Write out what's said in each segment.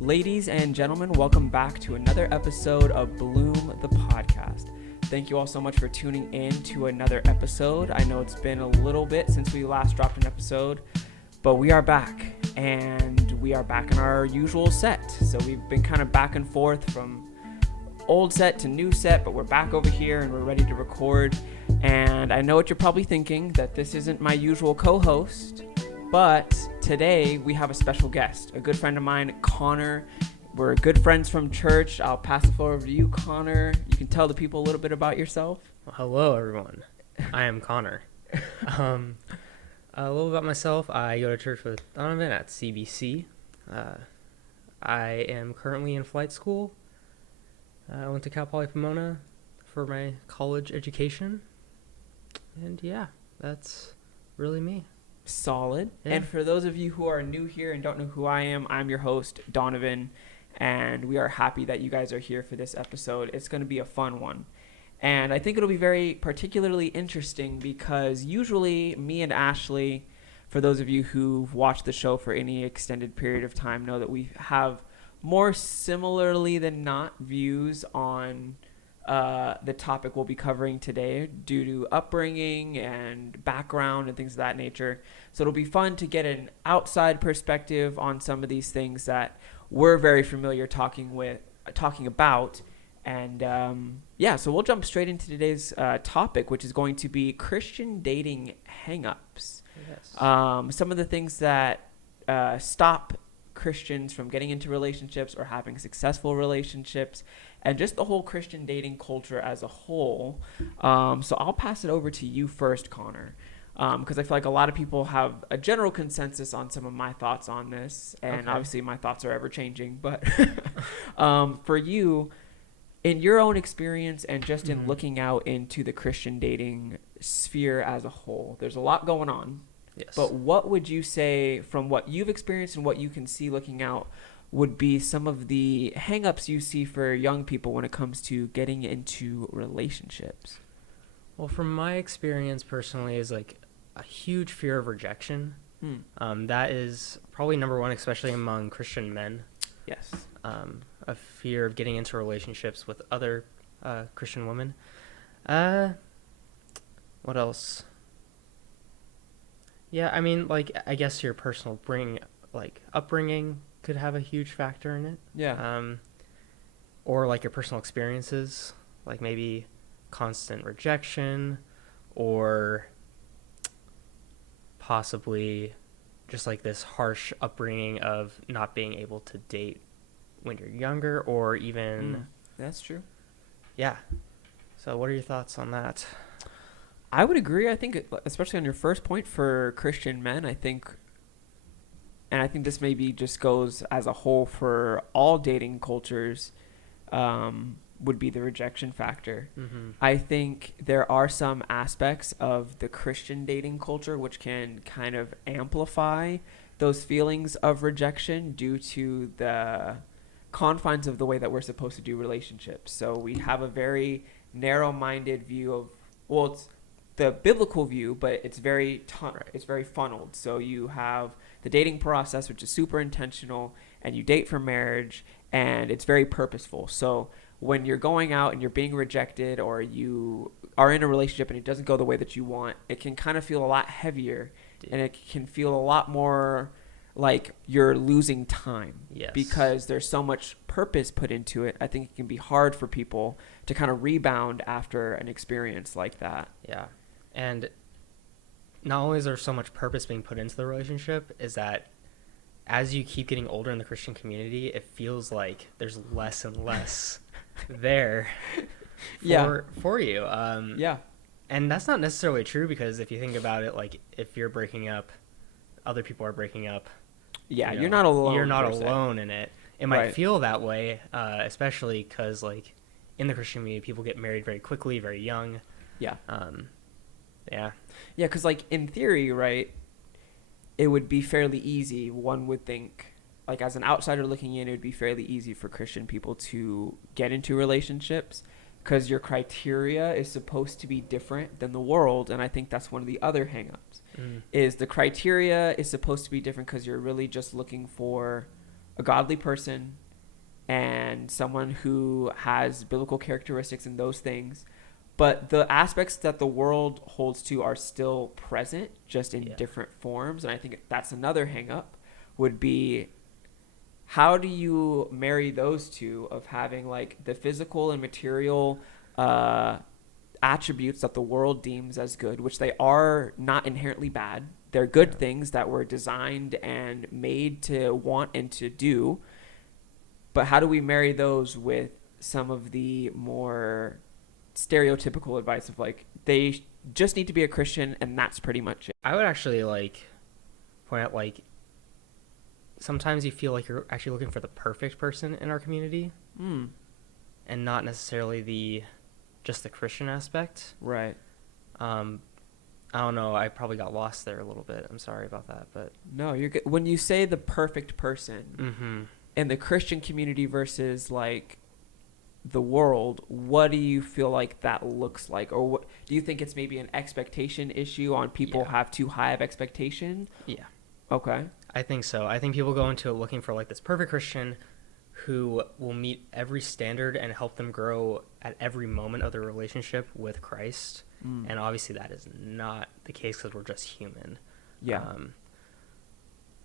Ladies and gentlemen, welcome back to another episode of Bloom the Podcast. Thank you all so much for tuning in to another episode. I know it's been a little bit since we last dropped an episode, but we are back, and we are back in our usual set. So we've been kind of back and forth from old set to new set, but we're back over here and we're ready to record. And I know what you're probably thinking, that this isn't my usual co-host, but today we have a special guest, a good friend of mine, Connor. We're good friends from church. I'll pass the floor over to you, Connor. You can tell the people a little bit about yourself. Well, hello, everyone. I am Connor. A little about myself. I go to church with Donovan at CBC. I am currently in flight school. I went to Cal Poly Pomona for my college education. And yeah, that's really me. Solid. Yeah. And for those of you who are new here and don't know who I am, I'm your host, Donovan, and we are happy that you guys are here for this episode. It's going to be a fun one. And I think it'll be very particularly interesting because usually me and Ashley, for those of you who've watched the show for any extended period of time, know that we have more similarly than not views on the topic we'll be covering today due to upbringing and background and things of that nature. So it'll be fun to get an outside perspective on some of these things that we're very familiar talking about. And so we'll jump straight into today's topic, which is going to be Christian dating hang-ups. Yes. Some of the things that stop Christians from getting into relationships or having successful relationships, and just the whole Christian dating culture as a whole. So I'll pass it over to you first, Connor, because I feel like a lot of people have a general consensus on some of my thoughts on this, and obviously my thoughts are ever changing. But for you, in your own experience and just in looking out into the Christian dating sphere as a whole, there's a lot going on. Yes. But what would you say, from what you've experienced and what you can see looking out, would be some of the hang-ups you see for young people when it comes to getting into relationships? Well, from my experience personally is like a huge fear of rejection. That is probably number one, especially among Christian men. Yes. A fear of getting into relationships with other Christian women. What else? Yeah, I mean, like, I guess your personal upbringing could have a huge factor in it. Yeah. Or like your personal experiences, like maybe constant rejection, or possibly just like this harsh upbringing of not being able to date when you're younger, or even... That's true. Yeah. So what are your thoughts on that? I would agree. I think, especially on your first point for Christian men, I think this maybe just goes as a whole for all dating cultures, would be the rejection factor. I think there are some aspects of the Christian dating culture which can kind of amplify those feelings of rejection due to the confines of the way that we're supposed to do relationships. So we have a very narrow-minded view of, well, it's the biblical view, but it's very funneled. So you have the dating process, which is super intentional, and you date for marriage, and it's very purposeful. So when you're going out and you're being rejected, or you are in a relationship and it doesn't go the way that you want, it can kind of feel a lot heavier, and it can feel a lot more like you're losing time. Yes. Because there's so much purpose put into it. I think it can be hard for people to kind of rebound after an experience like that. Yeah. And not only is there so much purpose being put into the relationship, is that as you keep getting older in the Christian community, it feels like there's less and less there for you. And that's not necessarily true, because if you think about it, like if you're breaking up, other people are breaking up. Yeah, you're not alone. You're not alone in it. It might feel that way, especially because like in the Christian community, people get married very quickly, very young. Yeah. Yeah, because like in theory, right, it would be fairly easy, one would think, like as an outsider looking in, it would be fairly easy for Christian people to get into relationships because your criteria is supposed to be different than the world. And I think that's one of the other hangups is the criteria is supposed to be different because you're really just looking for a godly person and someone who has biblical characteristics and those things, but the aspects that the world holds to are still present, just in different forms. And I think that's another hang up, would be, how do you marry those two of having like the physical and material attributes that the world deems as good, which they are not inherently bad. They're good things that were designed and made to want and to do. But how do we marry those with some of the more stereotypical advice of like, they just need to be a Christian and that's pretty much it? I would actually like point out, like, sometimes you feel like you're actually looking for the perfect person in our community, and not necessarily just the Christian aspect. Right. I don't know. I probably got lost there a little bit. I'm sorry about that, but No, you're good. When you say the perfect person in the Christian community versus like the world, what do you feel like that looks like? Or what do you think it's maybe an expectation issue on people have too high of expectation? Yeah. Okay. I think so. I think people go into it looking for like this perfect Christian who will meet every standard and help them grow at every moment of their relationship with Christ. And obviously that is not the case because we're just human. Yeah.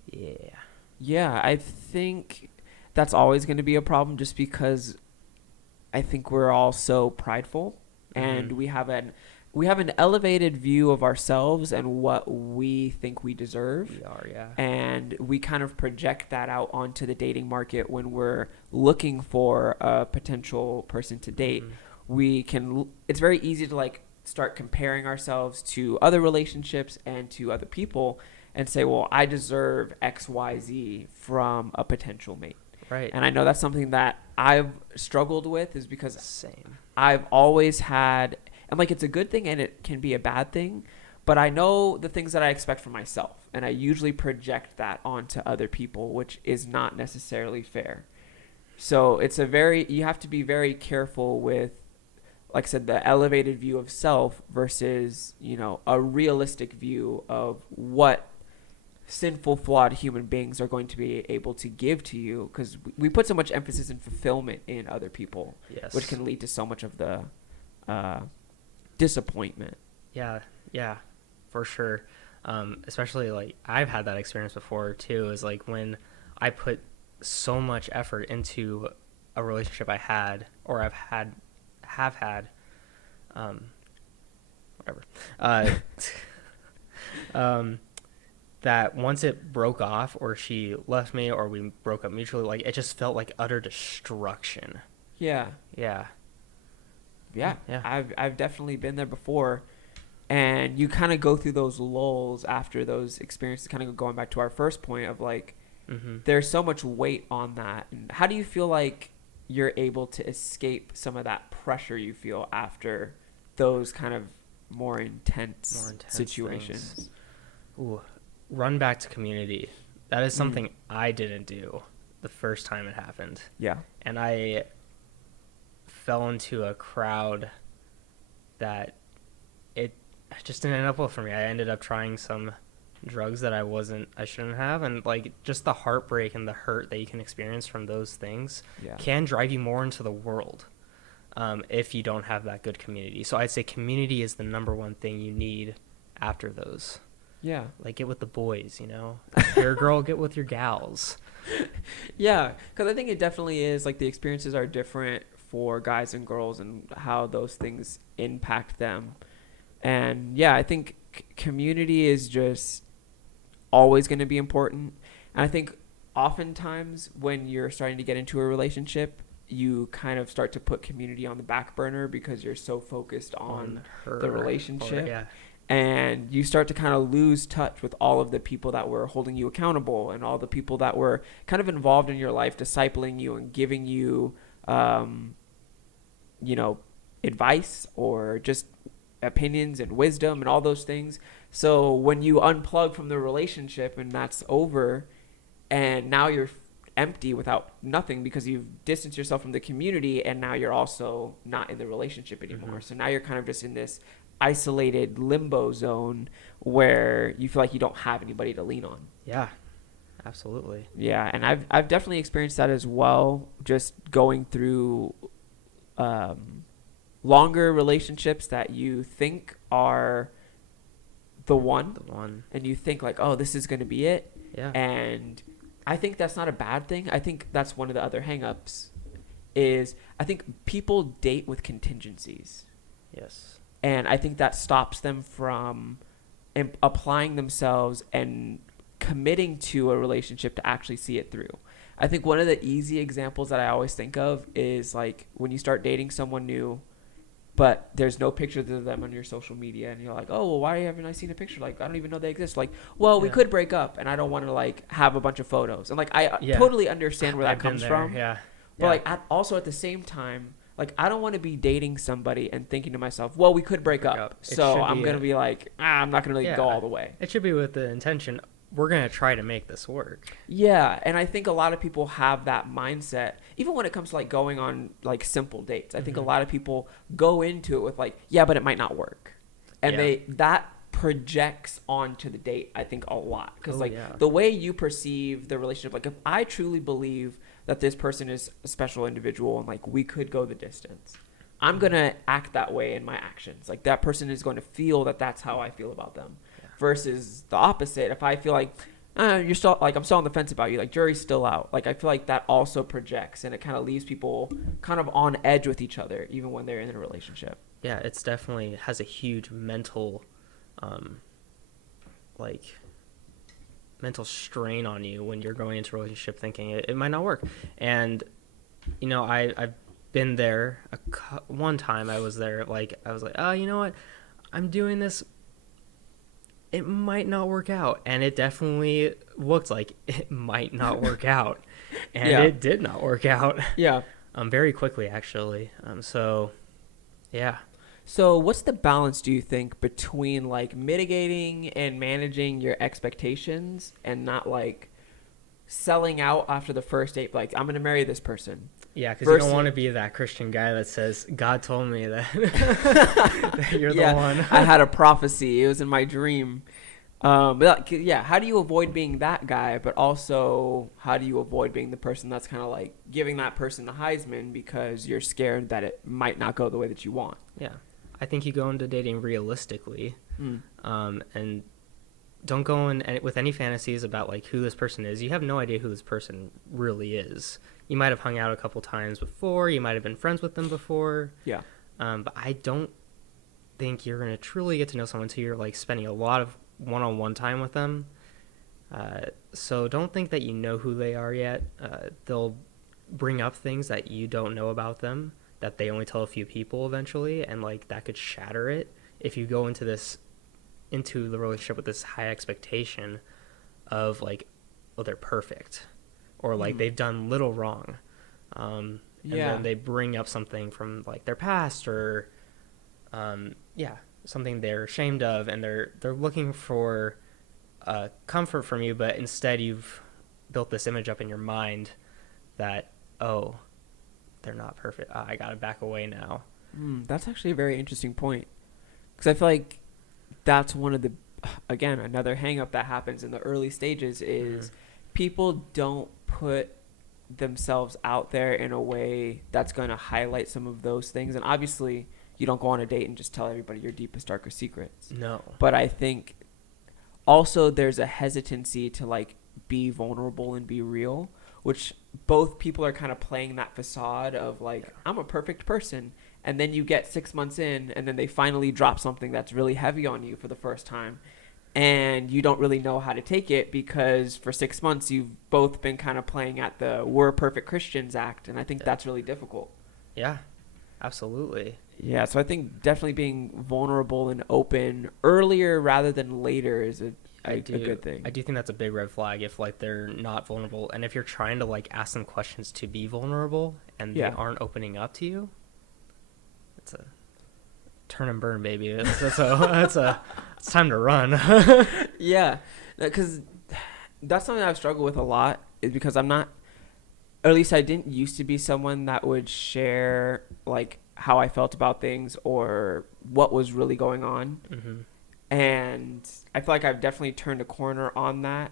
Yeah. Yeah, I think that's always going to be a problem, just because I think we're all so prideful, and we have an elevated view of ourselves and what we think we deserve. We are, yeah. And we kind of project that out onto the dating market when we're looking for a potential person to date. It's very easy to like start comparing ourselves to other relationships and to other people and say, well, I deserve XYZ from a potential mate. Right. And I know that's something that I've struggled with, is because Same. I've always had, and like, it's a good thing and it can be a bad thing, but I know the things that I expect from myself, and I usually project that onto other people, which is not necessarily fair. So you have to be very careful with, like I said, the elevated view of self versus, a realistic view of what sinful, flawed human beings are going to be able to give to you, because we put so much emphasis and fulfillment in other people, which can lead to so much of the disappointment. Yeah, for sure. Especially like I've had that experience before too, is like when I put so much effort into a relationship I had, or have had, whatever. That once it broke off, or she left me, or we broke up mutually, like it just felt like utter destruction. Yeah. I've definitely been there before, and you kind of go through those lulls after those experiences. Kind of going back to our first point of like, there's so much weight on that. And how do you feel like you're able to escape some of that pressure you feel after those kind of more intense situations? Things. Ooh, run back to community. That is something I didn't do the first time it happened. Yeah. And I fell into a crowd that it just didn't end up well for me. I ended up trying some drugs that I shouldn't have, and like just the heartbreak and the hurt that you can experience from those things can drive you more into the world if you don't have that good community. So I'd say community is the number one thing you need after those. Yeah. Like, get with the boys, If you're a girl, get with your gals. Yeah, because I think it definitely is, like, the experiences are different for guys and girls and how those things impact them. And, yeah, I think community is just always going to be important. And I think oftentimes when you're starting to get into a relationship, you kind of start to put community on the back burner because you're so focused on the relationship. And you start to kind of lose touch with all of the people that were holding you accountable and all the people that were kind of involved in your life, discipling you and giving you, advice or just opinions and wisdom and all those things. So when you unplug from the relationship and that's over, and now you're empty without nothing because you've distanced yourself from the community, and now you're also not in the relationship anymore. So now you're kind of just in this isolated limbo zone where you feel like you don't have anybody to lean on. Yeah, Absolutely. Yeah, and I've definitely experienced that as well. Just going through longer relationships that you think are the one, The one. and you think like, oh, this is going to be it. Yeah. And I think that's not a bad thing. I think that's one of the other hangups is I think people date with contingencies. Yes. And I think that stops them from applying themselves and committing to a relationship to actually see it through. I think one of the easy examples that I always think of is like when you start dating someone new, but there's no pictures of them on your social media, and you're like, oh, well, why haven't I seen a picture? Like, I don't even know they exist. Like, well, we Yeah. could break up, and I don't want to like have a bunch of photos. And like, I Yeah. totally understand where that I've been comes there. from. Yeah. But Yeah. like, also at the same time, like, I don't want to be dating somebody and thinking to myself, well, we could break up. It So should I'm be going to be like, I'm not going to really Yeah. go all the way. It should be with the intention, we're going to try to make this work. Yeah, and I think a lot of people have that mindset, even when it comes to like going on like simple dates. I think a lot of people go into it with like, yeah, but it might not work, and Yeah. that projects onto the date. I think a lot because Yeah. the way you perceive the relationship, like if I truly believe that this person is a special individual and like we could go the distance, I'm gonna act that way in my actions. Like that person is going to feel that that's how I feel about them. Versus the opposite, if I feel like you're still like I'm still on the fence about you, like jury's still out, like I feel like that also projects and it kind of leaves people kind of on edge with each other even when they're in a relationship. Yeah, it's definitely has a huge mental like mental strain on you when you're going into a relationship thinking it might not work. And you know, I've been there one time. I was there, like I was like, oh, you know what, I'm doing this, it might not work out. And it definitely looked like it might not work out. And it did not work out. Yeah. Very quickly, actually. So, yeah. So what's the balance, do you think, between like mitigating and managing your expectations and not like selling out after the first date, like I'm going to marry this person? Yeah, because you don't want to be that Christian guy that says, God told me that, that you're the one. I had a prophecy. It was in my dream. But yeah, how do you avoid being that guy, but also how do you avoid being the person that's kind of like giving that person the Heisman because you're scared that it might not go the way that you want? Yeah. I think you go into dating realistically, and don't go in with any fantasies about like who this person is. You have no idea who this person really is. You might have hung out a couple times before. You might have been friends with them before. Yeah. But I don't think you're going to truly get to know someone until you're like spending a lot of one-on-one time with them. So don't think that you know who they are yet. They'll bring up things that you don't know about them that they only tell a few people eventually, and like that could shatter it if you go into the relationship with this high expectation of like, oh, they're perfect, or like they've done little wrong, and then they bring up something from like their past or something they're ashamed of, and they're looking for comfort from you, but instead you've built this image up in your mind that, oh, they're not perfect. I gotta back away now. That's actually a very interesting point, because I feel like that's one of the, again, another hang up that happens in the early stages is people don't put themselves out there in a way that's going to highlight some of those things. And obviously you don't go on a date and just tell everybody your deepest, darkest secrets. No. But I think also there's a hesitancy to like be vulnerable and be real, which both people are kind of playing that facade of like, I'm a perfect person. And then you get 6 months in and then they finally drop something that's really heavy on you for the first time. And you don't really know how to take it because for 6 months you've both been kind of playing at the we're perfect Christians act. And I think that's really difficult. Yeah, absolutely. Yeah, so I think definitely being vulnerable and open earlier rather than later is a good thing. I do think that's a big red flag if like they're not vulnerable, and if you're trying to like ask them questions to be vulnerable and they aren't opening up to you. It's a turn and burn, baby. It's time to run. Yeah, because that's something I've struggled with a lot, is because I'm not, or at least I didn't used to be someone that would share like how I felt about things or what was really going on. And I feel like I've definitely turned a corner on that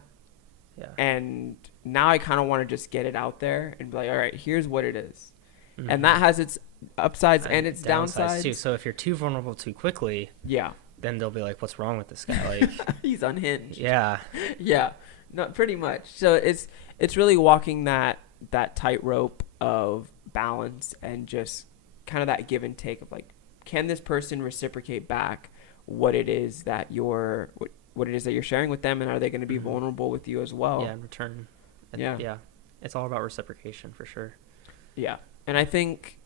Yeah. And now I kind of want to just get it out there and be like, all right, here's what it is. And Mm-hmm. that has its upsides and its downsides too. downsides. So if you're too vulnerable too quickly, Yeah. then they'll be like, "What's wrong with this guy?" Like, He's unhinged. yeah, Yeah. No, pretty much. So it's really walking that tightrope of balance and just kind of that give and take of like, can this person reciprocate back what it is that what it is that you're sharing with them, and are they going to be mm-hmm. vulnerable with you as well? Yeah, in return. Yeah. Yeah, it's all about reciprocation for sure. Yeah. And I think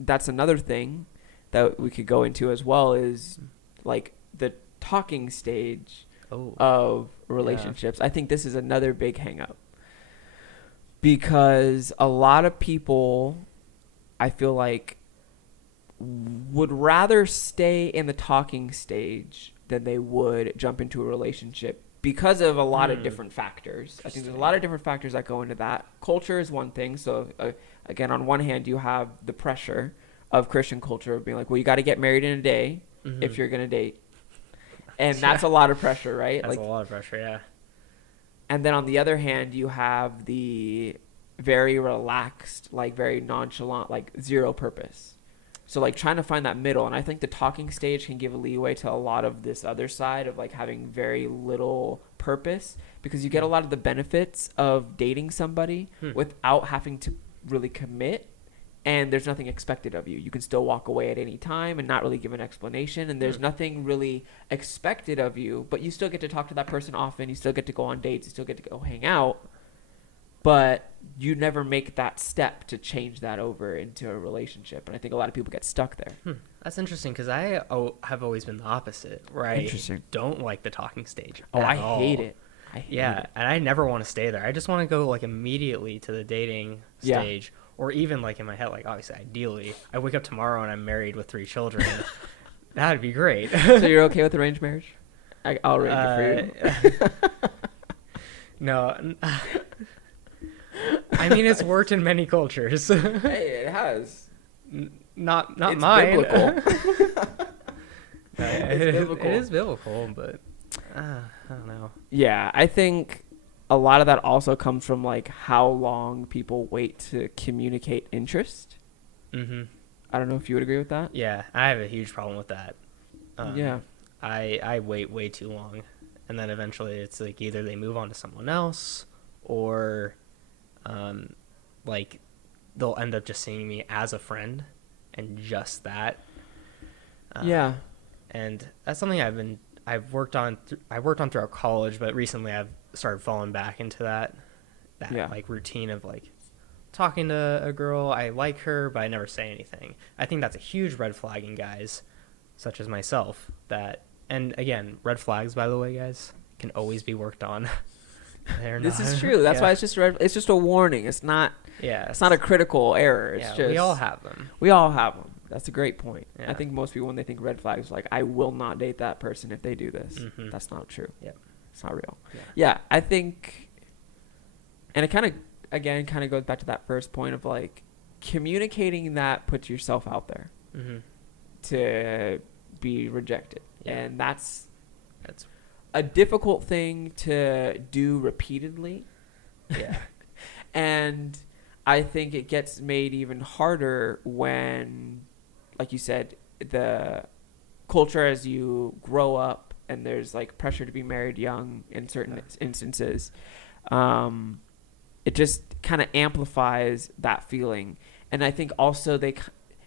that's another thing that we could go into as well is like the talking stage Oh, of relationships. I think this is another big hang up because a lot of people, I feel like, would rather stay in the talking stage than they would jump into a relationship because of a lot of different factors. I think there's a lot of different factors that go into that. Culture is one thing. So again, on one hand, you have the pressure of Christian culture of being like, well, you got to get married in a day if you're going to date. And that's a lot of pressure, right? That's like a lot of pressure, yeah. And then on the other hand, you have the very relaxed, like very nonchalant, like zero purpose. So like trying to find that middle. And I think the talking stage can give a leeway to a lot of this other side of like having very little purpose, because you get a lot of the benefits of dating somebody without having to really commit. And there's nothing expected of you. You can still walk away at any time and not really give an explanation. And there's nothing really expected of you, but you still get to talk to that person often. You still get to go on dates. You still get to go hang out. But you never make that step to change that over into a relationship. And I think a lot of people get stuck there. That's interesting because I have always been the opposite, where I don't like the talking stage. Oh, I all. hate it. I hate it. And I never want to stay there. I just want to go like immediately to the dating stage. Or even like in my head, like obviously, ideally, I wake up tomorrow and I'm married with 3 children. That'd be great. So you're okay with arranged marriage? I'll arrange it for you. No. I mean, it's worked in many cultures. Hey, it has. Not it's mine. Biblical. It's biblical. It is biblical, but I don't know. Yeah, I think a lot of that also comes from like how long people wait to communicate interest. Mm-hmm. I don't know if you would agree with that. Yeah, I have a huge problem with that. Yeah. I wait way too long, and then eventually it's like either they move on to someone else, or like they'll end up just seeing me as a friend and just that. Yeah. And that's something I've worked on throughout college, but recently I've started falling back into that like routine of like talking to a girl, I like her, but I never say anything. I think that's a huge red flag in guys such as myself. And again, red flags, by the way, guys, can always be worked on. This is true. That's why it's just a warning. It's not. Yeah. It's not a critical error. It's just we all have them. We all have them. That's a great point. Yeah. I think most people, when they think red flags, like, I will not date that person if they do this. Mm-hmm. That's not true. Yeah. It's not real. Yeah. I think, and it kind of goes back to that first point of like communicating that puts yourself out there to be rejected. Yeah. And that's a difficult thing to do repeatedly. Yeah. And I think it gets made even harder when, like you said, the culture as you grow up and there's like pressure to be married young in certain instances, it just kind of amplifies that feeling. And I think also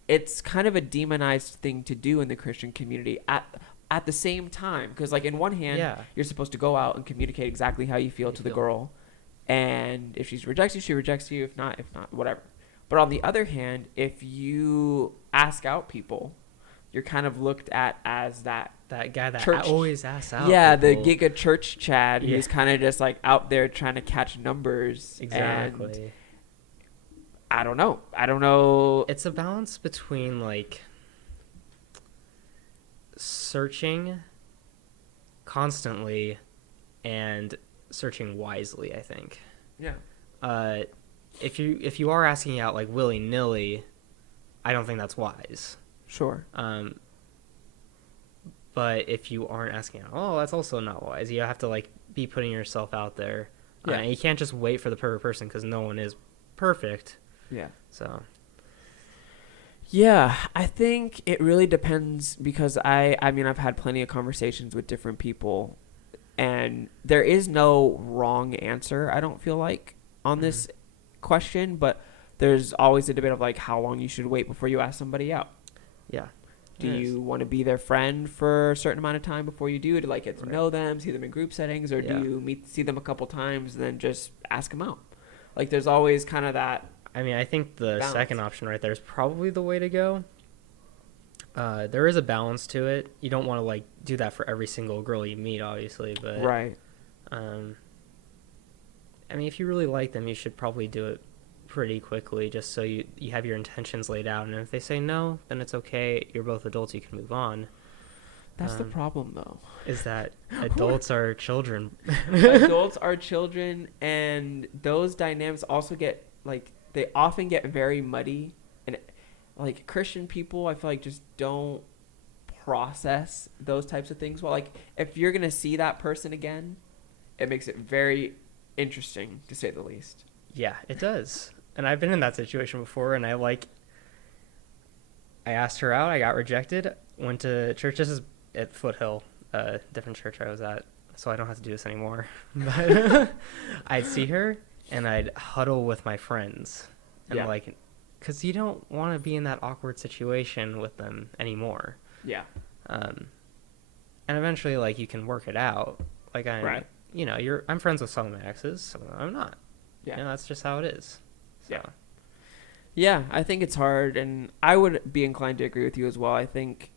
it's kind of a demonized thing to do in the Christian community at the same time, because like in one hand you're supposed to go out and communicate exactly how you feel to the girl, and if she rejects you, she rejects you. If not, whatever. But on the other hand, if you ask out people, you're kind of looked at as that guy that church, always asks out. Yeah, people. the giga church Chad who's kind of just like out there trying to catch numbers. Exactly. And I don't know. It's a balance between like searching constantly and searching wisely, I think. Yeah. If you are asking out like willy-nilly, I don't think that's wise. Sure. But if you aren't asking out, that's also not wise. You have to like be putting yourself out there Yeah. You can't just wait for the perfect person because no one is perfect. Yeah. So Yeah, I think it really depends because I mean I've had plenty of conversations with different people and there is no wrong answer, I don't feel like, on mhm. this question, but there's always a debate of like how long you should wait before you ask somebody out. Yeah, Do it is. you want to be their friend for a certain amount of time before you do to like get to Right. know them, see them in group settings, or do Yeah. you see them a couple times and then just ask them out? Like there's always kind of that I mean, I think the second balance. option right there is probably the way to go. There is a balance to it. You don't want to like do that for every single girl you meet, obviously, but Right. um, I mean, if you really like them, you should probably do it pretty quickly, just so you have your intentions laid out. And if they say no, then it's okay. You're both adults. You can move on. That's the Um, problem though. is that adults are children? Adults are children and those dynamics also get like they often get very muddy and like Christian people I feel like just don't process those types of things well like if you're gonna see that person again it makes it very interesting to say the least. Yeah, it does. And I've been in that situation before, and I asked her out. I got rejected. Went to church. This is at Foothill, a different church I was at, so I don't have to do this anymore. But I'd see her, and I'd huddle with my friends, and Yeah. like, because you don't want to be in that awkward situation with them anymore. Yeah. Um, and eventually, like, you can work it out. Like Right. I'm friends with some of my exes, some of them I'm not. Yeah. That's just how it is. So. Yeah. Yeah, I think it's hard, and I would be inclined to agree with you as well. I think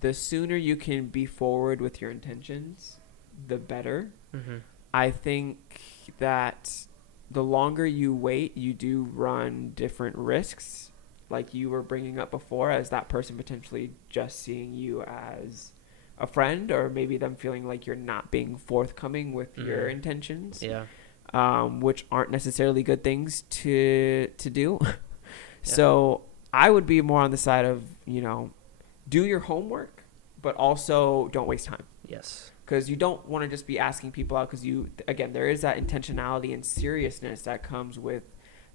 the sooner you can be forward with your intentions, the better. Mm-hmm. I think that the longer you wait, you do run different risks, like you were bringing up before, as that person potentially just seeing you as a friend, or maybe them feeling like you're not being forthcoming with your intentions, Yeah. which aren't necessarily good things to do. So I would be more on the side of, do your homework, but also don't waste time. Yes. Because you don't want to just be asking people out because again, there is that intentionality and seriousness that comes with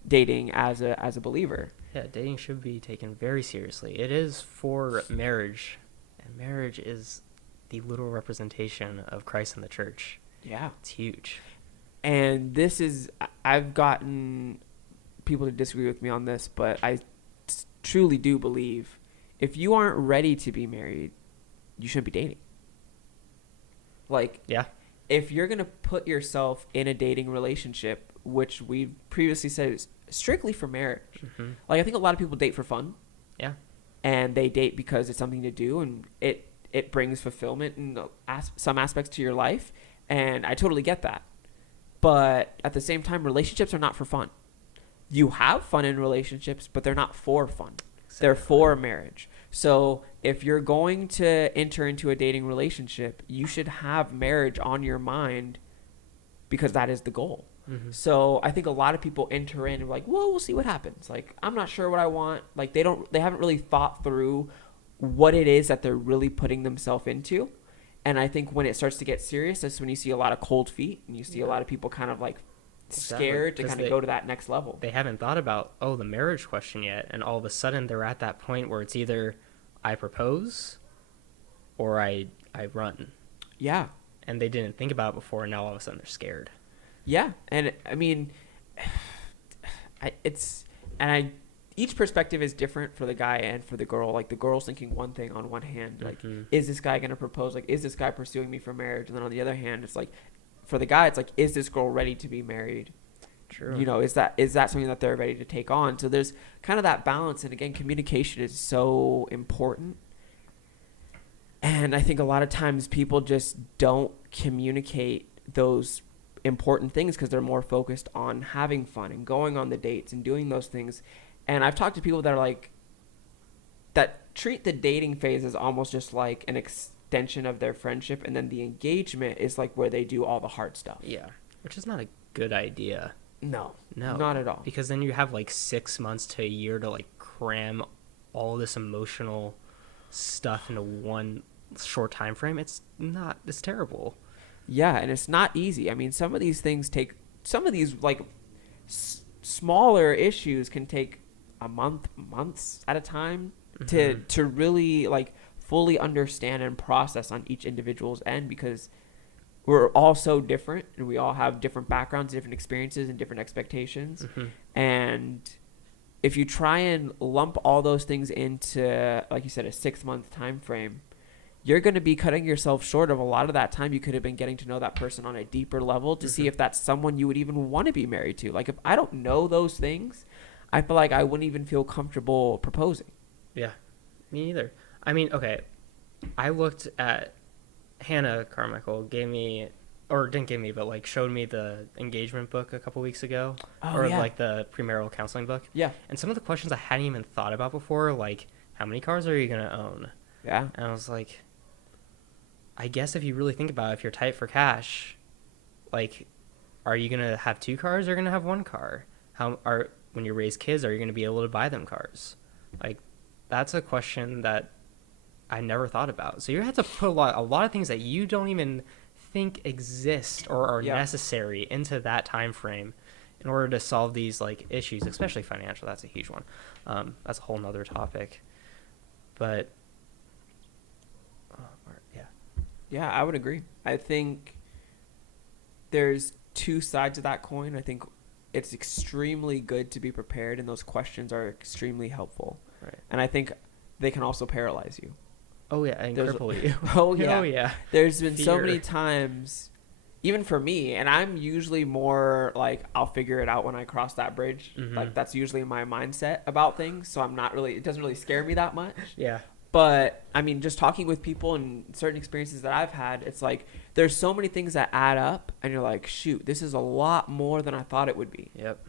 dating as a believer. Yeah, dating should be taken very seriously. It is for marriage, and marriage is the literal representation of Christ in the church. Yeah. It's huge. And I've gotten people to disagree with me on this, but I truly do believe if you aren't ready to be married, you shouldn't be dating. Like, Yeah. if you're going to put yourself in a dating relationship, which we previously said is strictly for marriage, Mm-hmm. like I think a lot of people date for fun. Yeah. And they date because it's something to do and it brings fulfillment in some aspects to your life. And I totally get that. But at the same time, relationships are not for fun. You have fun in relationships, but they're not for fun. Exactly. They're for marriage. So if you're going to enter into a dating relationship, you should have marriage on your mind because that is the goal. Mm-hmm. So I think a lot of people enter in and like, well, we'll see what happens. Like, I'm not sure what I want. Like, they haven't really thought through what it is that they're really putting themselves into. And I think when it starts to get serious, that's when you see a lot of cold feet and you see a lot of people kind of like scared to kind of go to that next level. They haven't thought about, the marriage question yet. And all of a sudden they're at that point where it's either I propose or I run. Yeah. And they didn't think about it before, and now all of a sudden they're scared. Yeah. And I mean, each perspective is different for the guy and for the girl. Like the girl's thinking one thing on one hand, like, is this guy going to propose? Like, is this guy pursuing me for marriage? And then on the other hand, it's like, for the guy, it's like, is this girl ready to be married? True. Is that something that they're ready to take on? So there's kind of that balance. And again, communication is so important. And I think a lot of times people just don't communicate those important things because they're more focused on having fun and going on the dates and doing those things. And I've talked to people that are like, that treat the dating phase as almost just like an extension of their friendship. And then the engagement is like where they do all the hard stuff. Yeah. Which is not a good idea. No, No. not at all. Because then you have like 6 months to a year to like cram all this emotional stuff into one short time frame. It's terrible. Yeah, and it's not easy. I mean, some of these things take some of these like smaller issues can take months at a time to really like fully understand and process on each individual's end, because we're all so different and we all have different backgrounds, different experiences, and different expectations. And if you try and lump all those things into, like you said, a 6-month time frame, you're going to be cutting yourself short of a lot of that time you could have been getting to know that person on a deeper level to see if that's someone you would even want to be married to. Like, if I don't know those things, I feel like I wouldn't even feel comfortable proposing. Yeah, me neither. I mean, okay, I looked at Hannah Carmichael didn't give me, but like showed me the engagement book a couple weeks ago, like the premarital counseling book. Yeah. And some of the questions I hadn't even thought about before, like how many cars are you gonna own? Yeah. And I was like, I guess if you really think about it, if you're tight for cash, like, are you gonna have 2 cars or gonna have 1 car? When you raise kids, are you gonna be able to buy them cars? Like, that's a question that I never thought about. So you have to put a lot of things that you don't even think exist or are necessary into that time frame in order to solve these like issues, especially financial. That's a huge one. That's a whole nother topic. But yeah, I would agree. I think there's 2 sides of that coin. I think it's extremely good to be prepared, and those questions are extremely helpful. Right. And I think they can also paralyze you. Oh yeah, and cripple you. Oh yeah. Oh yeah. There's been so many times, even for me, and I'm usually more like, I'll figure it out when I cross that bridge. Like, that's usually my mindset about things. So it doesn't really scare me that much. Yeah. But I mean, just talking with people and certain experiences that I've had, it's like there's so many things that add up, and you're like, shoot, this is a lot more than I thought it would be. Yep.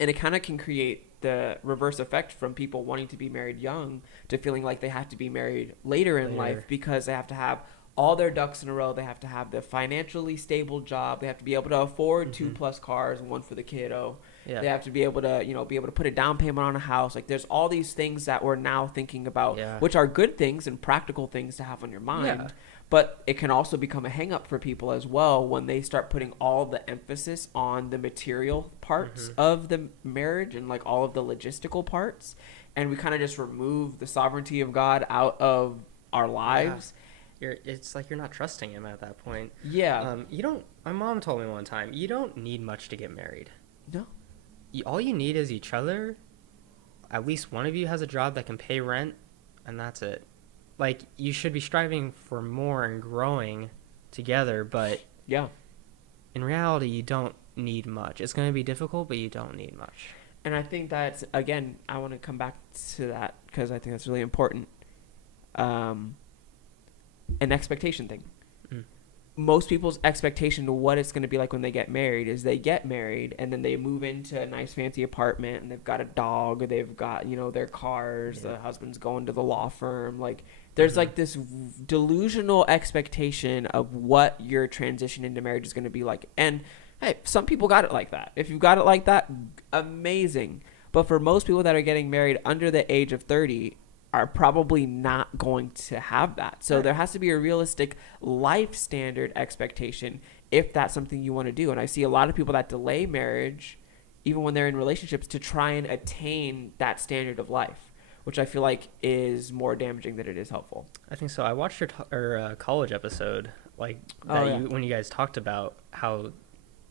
And it kind of can create the reverse effect from people wanting to be married young to feeling like they have to be married later in life, because they have to have all their ducks in a row. They have to have the financially stable job. They have to be able to afford 2+ cars and 1 for the kiddo. Yeah. They have to be able to, put a down payment on a house. Like, there's all these things that we're now thinking about, which are good things and practical things to have on your mind. Yeah. But it can also become a hang up for people as well when they start putting all the emphasis on the material parts of the marriage and like all of the logistical parts. And we kind of just remove the sovereignty of God out of our lives. Yeah. It's like you're not trusting him at that point. Yeah. My mom told me one time, you don't need much to get married. No. All you need is each other. At least one of you has a job that can pay rent, and that's it. Like, you should be striving for more and growing together, but in reality, you don't need much. It's going to be difficult, but you don't need much. And I think that's, again, I want to come back to that because I think that's really important. An expectation thing. Most people's expectation to what it's going to be like when they get married is they get married and then they move into a nice fancy apartment and they've got a dog, or they've got, their cars, the husband's going to the law firm. Like, there's like this delusional expectation of what your transition into marriage is going to be like. And hey, some people got it like that. If you've got it like that, amazing. But for most people that are getting married under the age of 30, are probably not going to have that. So there has to be a realistic life standard expectation if that's something you want to do. And I see a lot of people that delay marriage, even when they're in relationships, to try and attain that standard of life, which I feel like is more damaging than it is helpful. I think so. I watched your college episode, like when you guys talked about how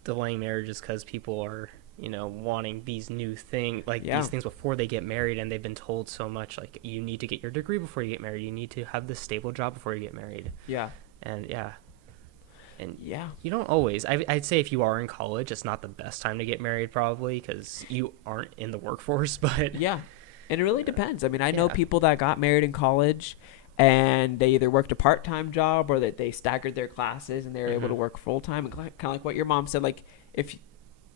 delaying marriage is because people are wanting these new things, these things before they get married, and they've been told so much, like, you need to get your degree before you get married, you need to have this stable job before you get married. You don't always. I'd say if you are in college, it's not the best time to get married, probably, because you aren't in the workforce. But and it really depends. I mean, I know people that got married in college and they either worked a part-time job or that they staggered their classes and they were able to work full-time, and kind of like what your mom said, like, if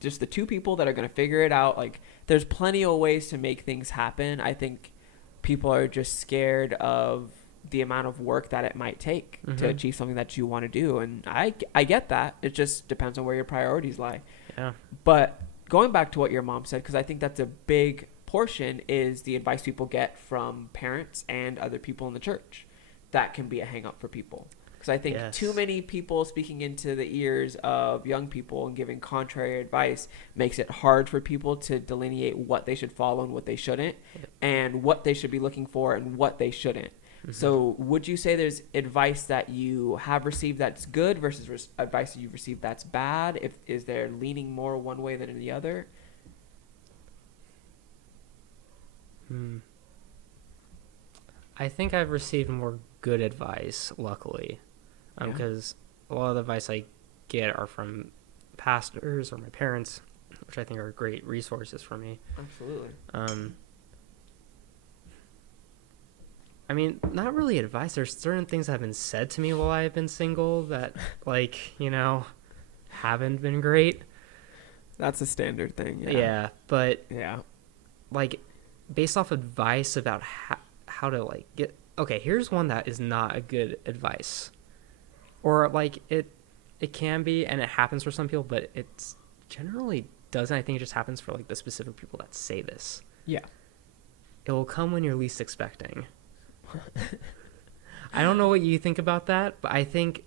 just the 2 people that are going to figure it out. Like, there's plenty of ways to make things happen. I think people are just scared of the amount of work that it might take to achieve something that you want to do. And I get that. It just depends on where your priorities lie. Yeah. But going back to what your mom said, because I think that's a big portion, is the advice people get from parents and other people in the church. That can be a hang up for people. Because I think Yes. too many people speaking into the ears of young people and giving contrary advice makes it hard for people to delineate what they should follow and what they shouldn't, Yep. and what they should be looking for and what they shouldn't. So would you say there's advice that you have received that's good versus advice that you've received that's bad? Is there leaning more one way than the other? I think I've received more good advice, luckily, Yeah. because a lot of the advice I get are from pastors or my parents, which I think are great resources for me. Absolutely. I mean, not really advice. There's certain things that have been said to me while I've been single that, like, haven't been great. That's a standard thing. Yeah, but Yeah. like, based off advice about how to like get. Okay, here's one that is not a good advice, or like it can be, and it happens for some people, but it's generally doesn't. I think it just happens for like the specific people that say this. Yeah. It will come when you're least expecting. I don't know what you think about that, but I think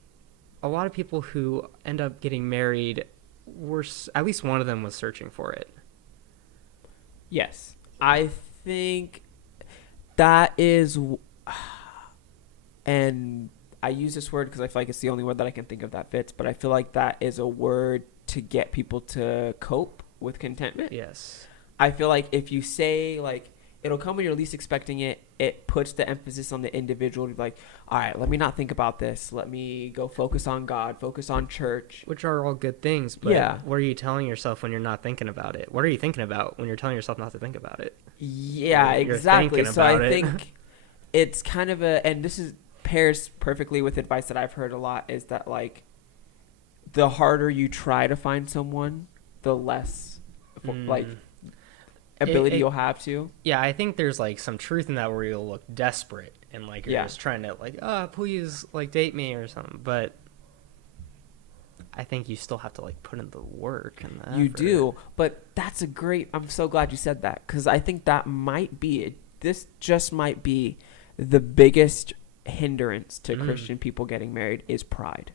a lot of people who end up getting married were, at least one of them was searching for it. Yes. I think that is, and I use this word because I feel like it's the only word that I can think of that fits, but I feel like that is a word to get people to cope with contentment. Yes. I feel like if you say, like, it'll come when you're least expecting it, it puts the emphasis on the individual to be like, all right, let me not think about this. Let me go focus on God, focus on church. Which are all good things, but Yeah. what are you telling yourself when you're not thinking about it? What are you thinking about when you're telling yourself not to think about it? Yeah, You're exactly. thinking So I about it. think it's kind of and this is pairs perfectly with advice that I've heard a lot, is that, like, the harder you try to find someone, the less like ability you'll have to. Yeah, I think there's like some truth in that where you'll look desperate and like you're just trying to like, please like date me or something. But I think you still have to like put in the work and the You effort. do, but that's a great. I'm so glad you said that, because I think that might be it. This just might be the biggest hindrance to Christian people getting married is pride.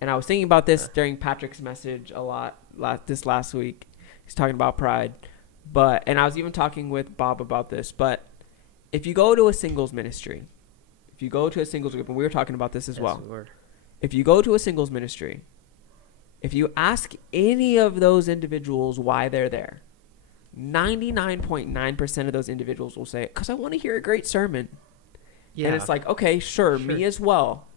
And I was thinking about this during Patrick's message a lot this last week. He's talking about pride. And I was even talking with Bob about this, but if you go to a singles ministry, if you go to a singles group, and we were talking about this as well, we were. if you go to a singles ministry, if you ask any of those individuals why they're there, 99.9% of those individuals will say, because I want to hear a great sermon. Yeah. And it's like, okay, sure, me as well.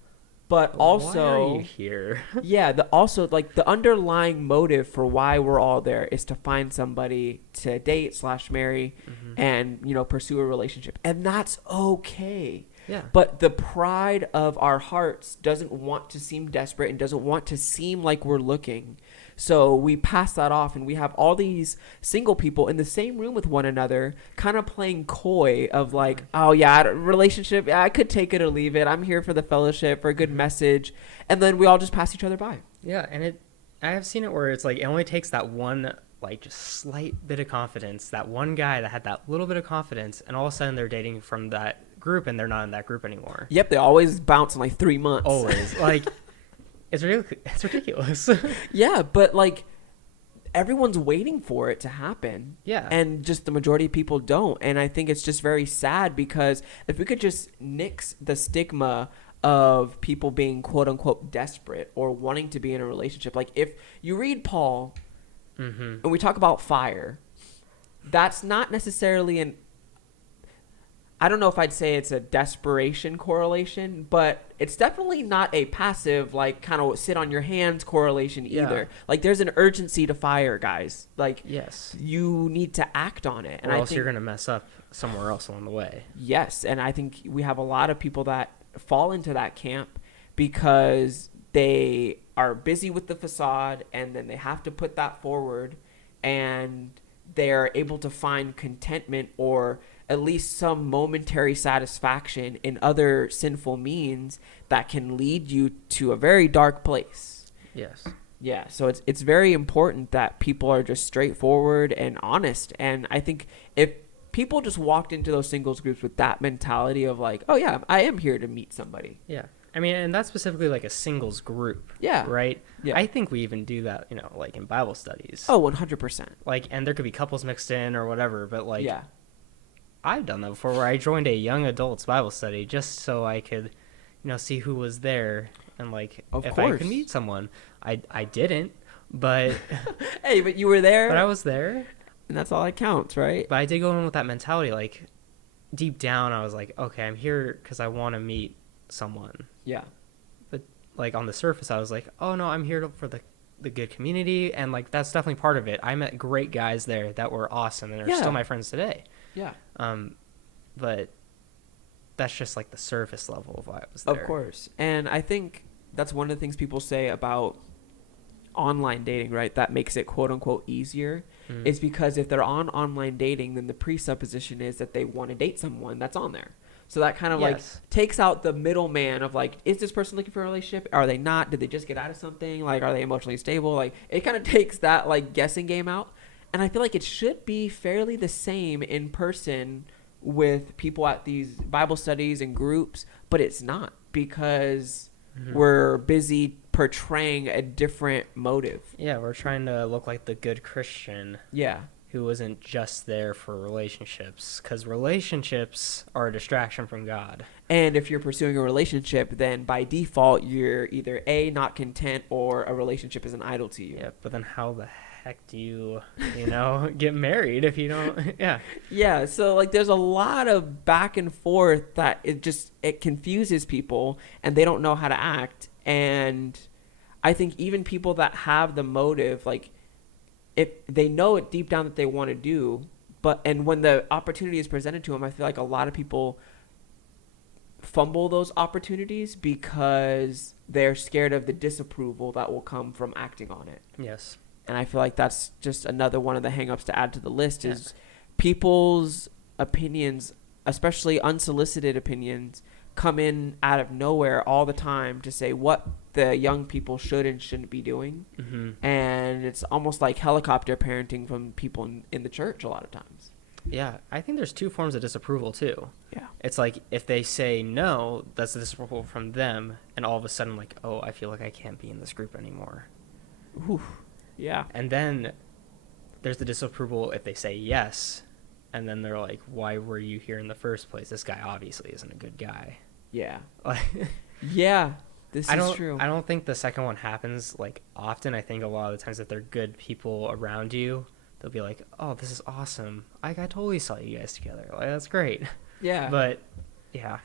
But also, why are you here? yeah, the underlying motive for why we're all there is to find somebody to date / marry and, pursue a relationship. And that's okay. Yeah. But the pride of our hearts doesn't want to seem desperate and doesn't want to seem like we're looking. So we pass that off, and we have all these single people in the same room with one another, kind of playing coy of like, oh yeah, relationship, yeah, I could take it or leave it. I'm here for the fellowship, for a good message. And then we all just pass each other by. Yeah, and I have seen it where it's like it only takes that one like just slight bit of confidence, that one guy that had that little bit of confidence, and all of a sudden they're dating from that group and they're not in that group anymore. Yep, they always bounce in like 3 months. Always. Like it's ridiculous. Yeah, but like everyone's waiting for it to happen. Yeah. And just the majority of people don't. And I think it's just very sad, because if we could just nix the stigma of people being quote unquote desperate or wanting to be in a relationship. Like if you read Paul and we talk about fire, that's not necessarily I don't know if I'd say it's a desperation correlation, but it's definitely not a passive, like, kind of sit on your hands correlation either. Yeah. Like, there's an urgency to fire, guys. Like, Yes. you need to act on it. And Or I else think, you're going to mess up somewhere else along the way. yes, and I think we have a lot of people that fall into that camp because they are busy with the facade, and then they have to put that forward, and they're able to find contentment or at least some momentary satisfaction in other sinful means that can lead you to a very dark place. Yes. Yeah, so it's very important that people are just straightforward and honest. And I think if people just walked into those singles groups with that mentality of like, oh yeah, I am here to meet somebody. Yeah. I mean, and that's specifically like a singles group, Yeah. right? Yeah. I think we even do that, like in Bible studies. Oh, 100%. Like, and there could be couples mixed in or whatever, but like, Yeah. I've done that before where I joined a young adults Bible study just so I could, see who was there and like Of if I course. could meet someone. I didn't, but Hey, but you were there, but I was there. and that's all that counts, right? But I did go in with that mentality, like deep down, I was like, okay, I'm here because I want to meet someone. Yeah. But like on the surface, I was like, oh no, I'm here for the good community, and like that's definitely part of it. I met great guys there that were awesome, and they're Yeah. still my friends today. Yeah. But that's just like the surface level of why I was there. Of course. And I think that's one of the things people say about online dating, right? That makes it quote unquote easier. Mhm. Is because if they're on online dating, then the presupposition is that they want to date someone that's on there. So that kind of like Yes. takes out the middleman of like, is this person looking for a relationship? Are they not? Did they just get out of something? Like, are they emotionally stable? Like, it kind of takes that like guessing game out. And I feel like it should be fairly the same in person with people at these Bible studies and groups, but it's not because we're busy portraying a different motive. Yeah, we're trying to look like the good Christian Yeah. who isn't just there for relationships, because relationships are a distraction from God. And if you're pursuing a relationship, then by default, you're either A, not content, or a relationship is an idol to you. Yeah, but then how the heck do you, get married if you don't? Yeah. Yeah, so like there's a lot of back and forth that it confuses people and they don't know how to act. And I think even people that have the motive, like if they know it deep down that they want to do, and when the opportunity is presented to them, I feel like a lot of people fumble those opportunities because they're scared of the disapproval that will come from acting on it. Yes. And I feel like that's just another one of the hangups to add to the list Yeah. is people's opinions, especially unsolicited opinions, come in out of nowhere all the time to say what the young people should and shouldn't be doing. Mm-hmm. And it's almost like helicopter parenting from people in the church a lot of times. Yeah, I think there's two forms of disapproval too. Yeah. It's like if they say no, that's the disapproval from them, and all of a sudden like, oh, I feel like I can't be in this group anymore. Ooh. Yeah. And then there's the disapproval if they say yes, and then they're like, why were you here in the first place? This guy obviously isn't a good guy. Yeah. Like, Yeah. This is true. I don't think the second one happens like often. I think a lot of the times if they're good people around you, they'll be like, oh, this is awesome. I totally saw you guys together. Like, that's great. Yeah. But yeah.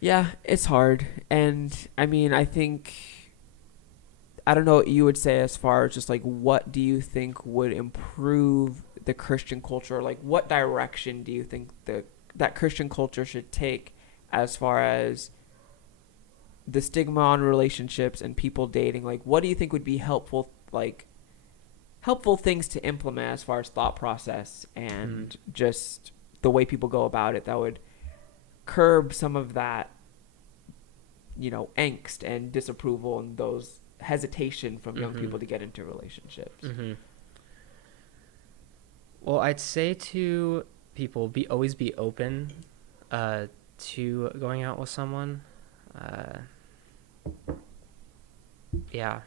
Yeah, it's hard. And I mean, I think, I don't know what you would say as far as just like, what do you think would improve the Christian culture? Like, what direction do you think that Christian culture should take as far as the stigma on relationships and people dating? Like, what do you think would be helpful things to implement as far as thought process and just the way people go about it that would curb some of that, angst and disapproval and those hesitation from young people to get into relationships? Mm-hmm. Well, I'd say to people, always be open to going out with someone. Yeah.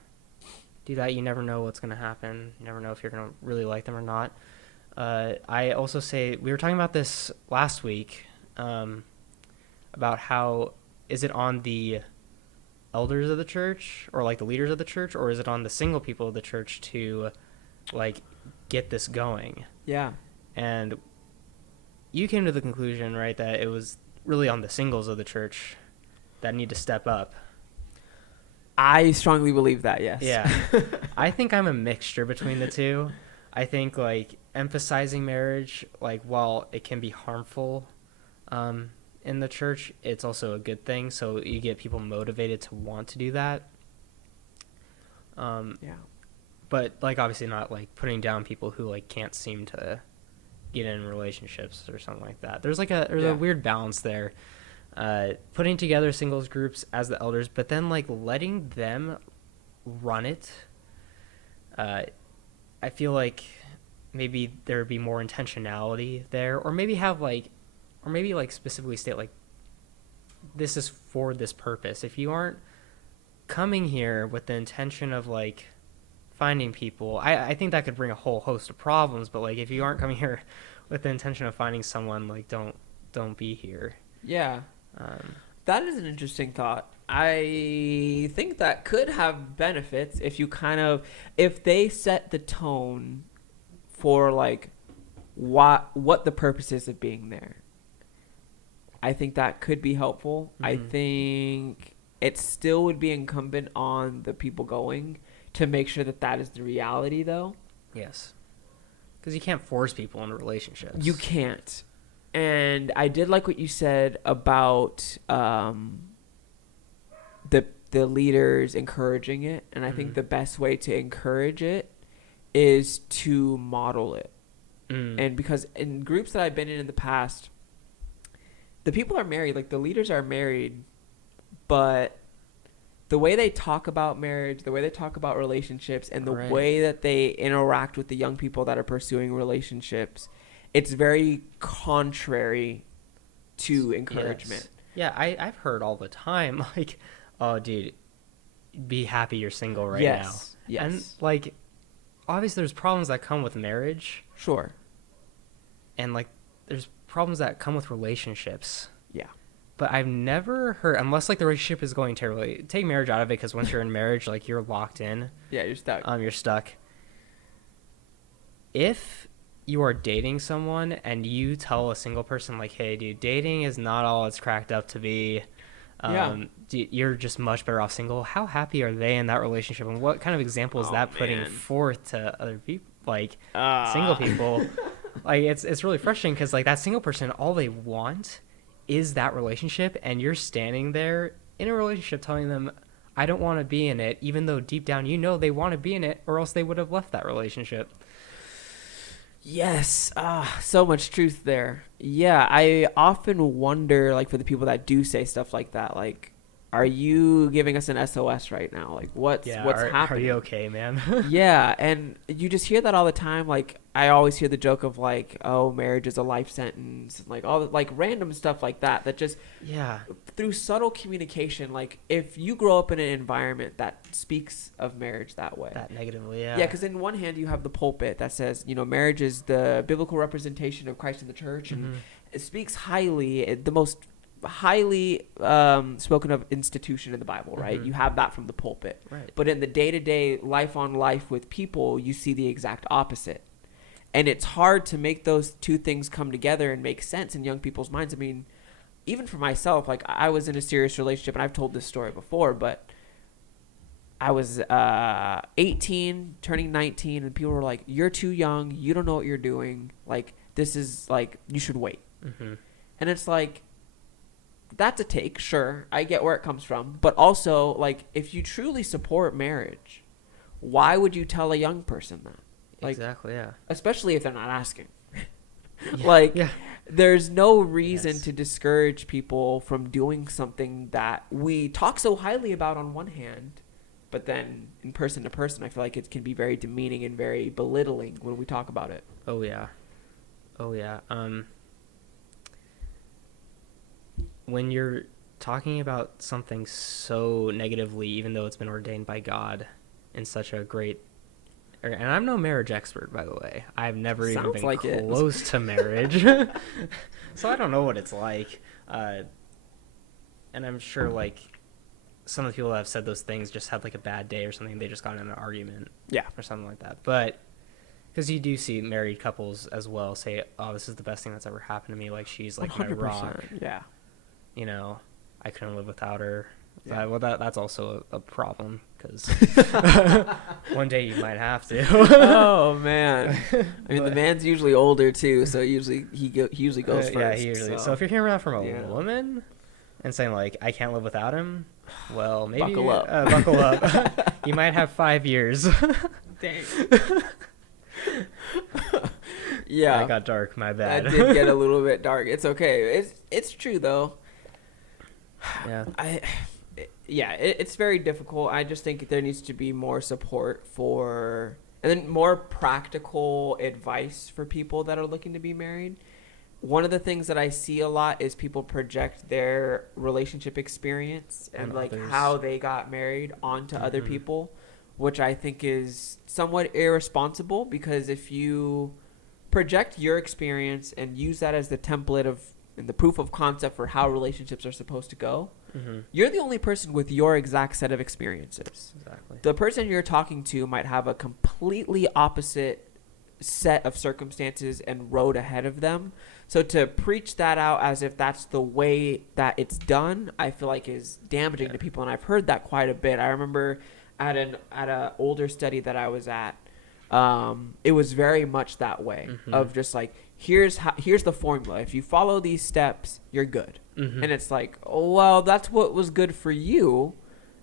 Do that. You never know what's going to happen. You never know if you're going to really like them or not. I also say, we were talking about this last week, about how, is it on the elders of the church or like the leaders of the church, or is it on the single people of the church to like get this going? Yeah. And you came to the conclusion, right, that it was really on the singles of the church that need to step up. I strongly believe that, yes. Yeah. I think I'm a mixture between the two. I think like emphasizing marriage, like while it can be harmful in the church, it's also a good thing. So you get people motivated to want to do that. Yeah. But like obviously not like putting down people who like can't seem to get in relationships or something like that. There's a weird balance there. Putting together singles groups as the elders, but then like letting them run it. I feel like maybe there would be more intentionality there, or maybe specifically state like this is for this purpose. If you aren't coming here with the intention of like finding people, I think that could bring a whole host of problems. But like if you aren't coming here with the intention of finding someone, like don't be here. Yeah. Um, That is an interesting thought. I think that could have benefits if you kind of if they set the tone for like what the purpose is of being there. I think that could be helpful. I think it still would be incumbent on the people going to make sure that that is the reality, though. yes, because you can't force people into relationships. You can't. And I did like what you said about the leaders encouraging it, and I think the best way to encourage it is to model it. And because in groups that I've been in the past, the people are married, like the leaders are married, but the way they talk about marriage, the way they talk about relationships, and the way that they interact with the young people that are pursuing relationships, it's very contrary to encouragement. Yes. Yeah, I've heard all the time, like, oh, dude, be happy you're single right now. Yes. And, like, obviously there's problems that come with marriage. Sure. And, like, there's problems that come with relationships. Yeah. But I've never heard, unless, like, the relationship is going terribly, take marriage out of it, because once you're in marriage, like, you're locked in. Yeah, you're stuck. You're stuck. If you are dating someone and you tell a single person, like, hey, dude, dating is not all it's cracked up to be. You're just much better off single. How happy are they in that relationship? And what kind of example is that putting forth to other people, like single people? Like, it's really frustrating because, like, that single person, all they want is that relationship. And you're standing there in a relationship telling them, I don't want to be in it, even though deep down you know they want to be in it, or else they would have left that relationship. Yes. So much truth there. Yeah, I often wonder, like, for the people that do say stuff like that, like, are you giving us an SOS right now? Like, what's happening? Are you okay, man? Yeah, and you just hear that all the time. Like, I always hear the joke of, like, oh, marriage is a life sentence, and, like, all the, like, random stuff like that just through subtle communication. Like, if you grow up in an environment that speaks of marriage that way, that negatively. Yeah, because in one hand you have the pulpit that says, you know, marriage is the biblical representation of Christ in the church, and it speaks highly, the most highly spoken of institution in the Bible, right? You have that from the pulpit, right? But in the day-to-day life on life with people, you see the exact opposite. And it's hard to make those two things come together and make sense in young people's minds. I mean, even for myself, like, I was in a serious relationship, and I've told this story before, but I was 18, turning 19, and people were like, you're too young, you don't know what you're doing, like, this is, like, you should wait. And it's like, that's a take, sure, I get where it comes from, but also, like, if you truly support marriage, why would you tell a young person that? Like, exactly, yeah. Especially if they're not asking. There's no reason to discourage people from doing something that we talk so highly about on one hand, but then in person to person, I feel like it can be very demeaning and very belittling when we talk about it. Oh yeah. When you're talking about something so negatively, even though it's been ordained by God in such a great, and I'm no marriage expert, by the way. I've never even been like close to marriage, so I don't know what it's like. And I'm sure, like, some of the people that have said those things just had, like, a bad day or something. They just got in an argument, or something like that. But because you do see married couples as well say, "Oh, this is the best thing that's ever happened to me. Like, she's like 100%, my rock." Yeah. You know, I couldn't live without her. Yeah. That's also a problem, because one day you might have to. Oh man! I mean, the man's usually older too, so he usually goes first. Yeah, he usually. So if you're hearing that from a woman and saying, like, I can't live without him, well, maybe buckle up. Buckle up. You might have 5 years. Dang. Yeah, that got dark. My bad. That did get a little bit dark. It's okay. It's true though. Yeah. It's very difficult. I just think there needs to be more support and then more practical advice for people that are looking to be married. one of the things that I see a lot is people project their relationship experience and On like others. how they got married onto other Mhm. people, which I think is somewhat irresponsible, because if you project your experience and use that as the template of and the proof of concept for how relationships are supposed to go, Mhm. you're the only person with your exact set of experiences. Exactly. The person you're talking to might have a completely opposite set of circumstances and road ahead of them. So to preach that out as if that's the way that it's done, I feel like is damaging to people, and I've heard that quite a bit. I remember at a older study that I was at, it was very much that way of just like, here's the formula. If you follow these steps, you're good. Mhm. And it's like, oh, well, that's what was good for you,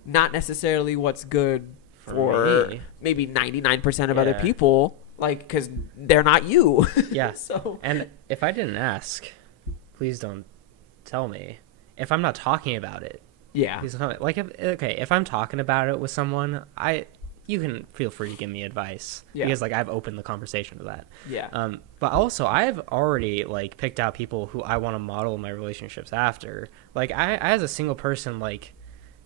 not necessarily what's good for me. maybe 99% of other Yeah. people, like, because they're not you. Yeah. So And if I didn't ask, please don't tell me. If I'm not talking about it, yeah, please don't tell me. Like, if I'm talking about it with someone, you can feel free to give me advice. Yeah. Because, like, I've opened the conversation to that. yeah, But also, I've already, like, picked out people who I want to model my relationships after. Like, I as a single person, like,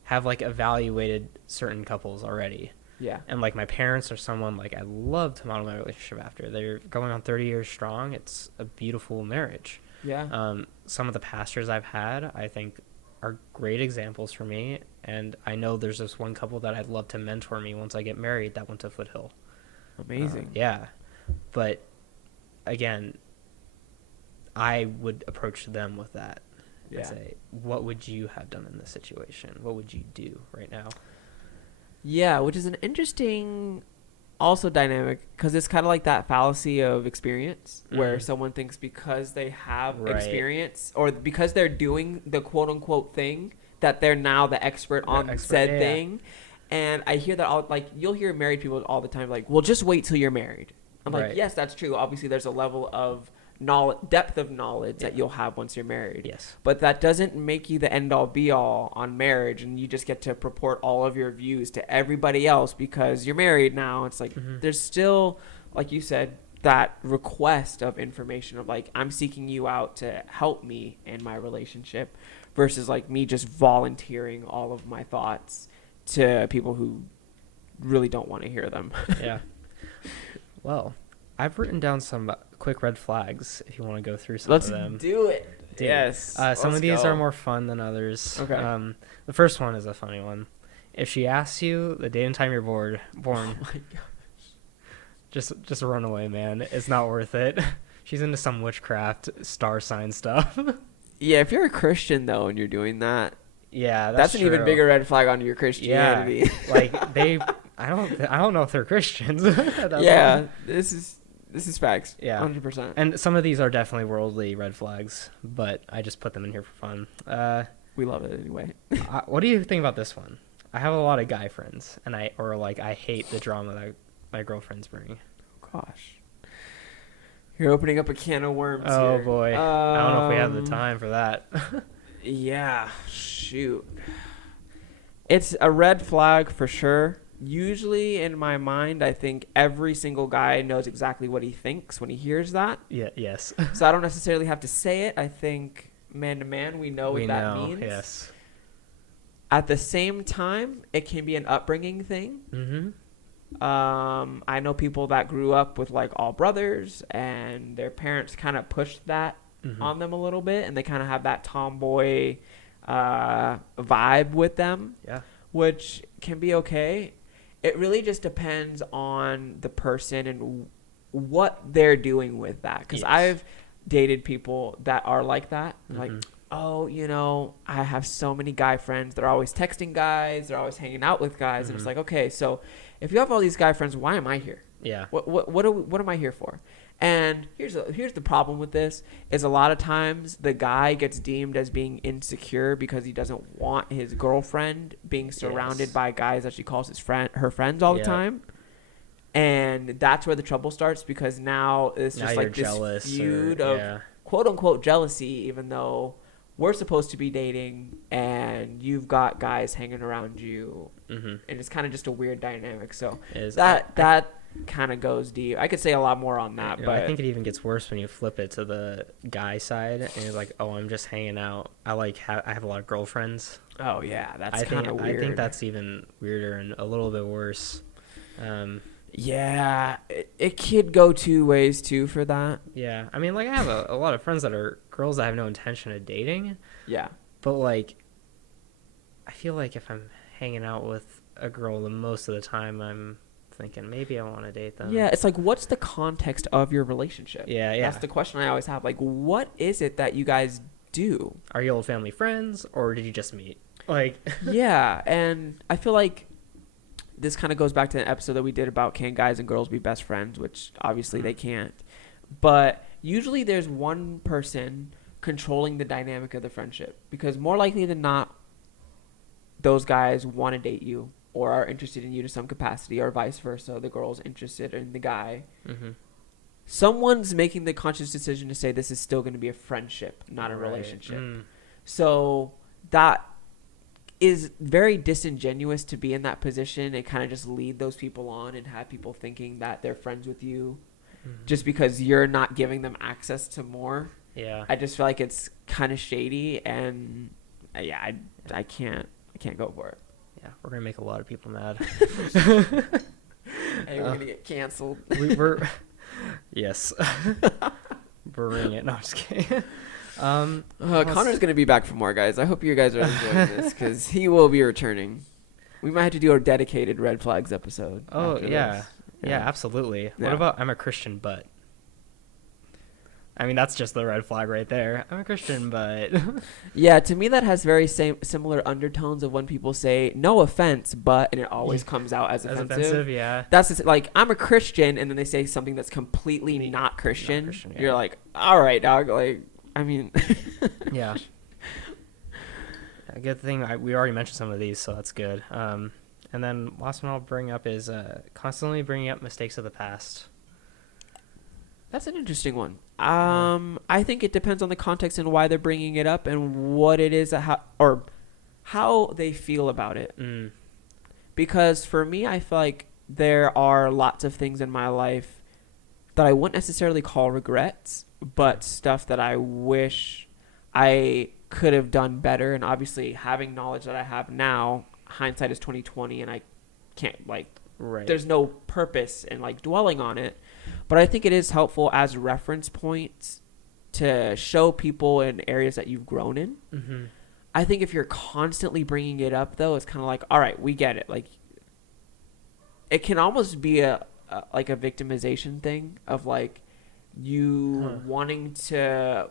have, like, evaluated certain couples already. yeah, And, like, my parents are someone, like, I love to model my relationship after. They're going on 30 years strong. It's a beautiful marriage. yeah. Some of the pastors I've had, I think, are great examples for me. And I know there's this one couple that I'd love to mentor me once I get married that went to Foothill. Amazing. Yeah. But, again, I would approach them with that. Yeah. And say, what would you have done in this situation? What would you do right now? Yeah, which is an interesting also dynamic, because it's kind of like that fallacy of experience where someone thinks because they have Right. experience or because they're doing the quote unquote thing that they're now the expert on said yeah. thing. And I hear that all, like, you'll hear married people all the time like, well, just wait till you're married. I'm like, Right. yes, that's true. Obviously there's a level of knowledge, depth of knowledge that you'll have once you're married. Yes. But that doesn't make you the end all be all on marriage, and you just get to purport all of your views to everybody else because you're married now. It's like there's still, like you said, that request of information of like, I'm seeking you out to help me in my relationship, versus like me just volunteering all of my thoughts to people who really don't want to hear them. Yeah. Well, I've written down some quick red flags if you want to go through some Let's of them. do it. Dude, Yes. some let's of these go. are more fun than others. Okay. The first one is a funny one. If she asks you the date and time you're born, Oh my God. just run away, man. It's not worth it. She's into some witchcraft star sign stuff. Yeah, if you're a Christian though and you're doing that, Yeah, that's an even true. bigger red flag on your Christianity. Yeah, like I don't know if they're Christians. Yeah, this is facts. Yeah. 100%. And some of these are definitely worldly red flags, but I just put them in here for fun. We love it anyway. What do you think about this one? I have a lot of guy friends, and I hate the drama that my girlfriends bring. Gosh, you're opening up a can of worms. Oh here. boy, I don't know if we have the time for that. Yeah, shoot. It's a red flag for sure. Usually in my mind, I think every single guy knows exactly what he thinks when he hears that. Yeah. Yes. So I don't necessarily have to say it. I think man to man, we know what that means. Yes. At the same time, it can be an upbringing thing. Mm-hmm. I know people that grew up with like all brothers, and their parents kind of pushed that on them a little bit, and they kind of have that tomboy vibe with them, Yeah. which can be okay. It really just depends on the person and what they're doing with that. Because Yes. I've dated people that are like that, like, Mhm. oh, you know, I have so many guy friends. They're always texting guys. They're always hanging out with guys. And it's like, okay, so if you have all these guy friends, why am I here? Yeah. What am I here for? And here's the problem with this is a lot of times the guy gets deemed as being insecure because he doesn't want his girlfriend being surrounded Yes. by guys that she calls her friends all the Yep. time. And that's where the trouble starts, because now it's Now just you're like this jealous feud or- of yeah. quote unquote jealousy, even though we're supposed to be dating and you've got guys hanging around you, Mm-hmm. and it's kind of just a weird dynamic. So Is that kind of goes deep. I could say a lot more on that, but I think it even gets worse when you flip it to the guy side and it's like, oh, I'm just hanging out. I have a lot of girlfriends. oh yeah, that's kind of weird. I think that's even weirder and a little bit worse. Yeah, it could go two ways too for that. Yeah, I mean, like I have a lot of friends that are girls that I have no intention of dating. Yeah, but like, I feel like if I'm hanging out with a girl, the most of the time I'm thinking maybe I want to date them. yeah. It's like, what's the context of your relationship? Yeah. That's the question I always have. Like, what is it that you guys do? Are you old family friends, or did you just meet? Like, yeah, and I feel like this kind of goes back to the episode that we did about can guys and girls be best friends, which obviously they can't. But usually there's one person controlling the dynamic of the friendship, because more likely than not, those guys want to date you or are interested in you to some capacity, or vice versa. The girl's interested in the guy. mm-hmm. Someone's making the conscious decision to say this is still going to be a friendship, not a relationship. So that is very disingenuous to be in that position and kind of just lead those people on and have people thinking that they're friends with you just because you're not giving them access to more. Yeah. I just feel like it's kind of shady, and yeah, I can't go for it. Yeah, we're gonna make a lot of people mad. Hey, we're gonna get canceled. We're yes. Bring it. No, I'm just kidding. Connor's gonna be back for more, guys. I hope you guys are enjoying this, because he will be returning. We might have to do a dedicated red flags episode. Oh yeah. This. Yeah, absolutely. Yeah. What about I'm a Christian but? I mean, that's just the red flag right there. I'm a Christian but. Yeah, to me that has very similar undertones of when people say no offense but, and it always comes out as offensive. Yeah. That's just, like, I'm a Christian, and then they say something that's completely not Christian. Yeah. You're like, all right, dog. Like, I mean. Yeah. A good thing we already mentioned some of these, so that's good. And then last one I'll bring up is constantly bringing up mistakes of the past. That's an interesting one. I think it depends on the context and why they're bringing it up and what it is, how they feel about it. Because for me, I feel like there are lots of things in my life that I wouldn't necessarily call regrets, but stuff that I wish I could have done better. And obviously, having knowledge that I have now, hindsight is 20/20, and I can't there's no purpose in dwelling on it. But I think it is helpful as reference points to show people in areas that you've grown in. Mm-hmm. I think if you're constantly bringing it up, though, it's kind of like, all right, we get it. Like, it can almost be a victimization thing of you wanting to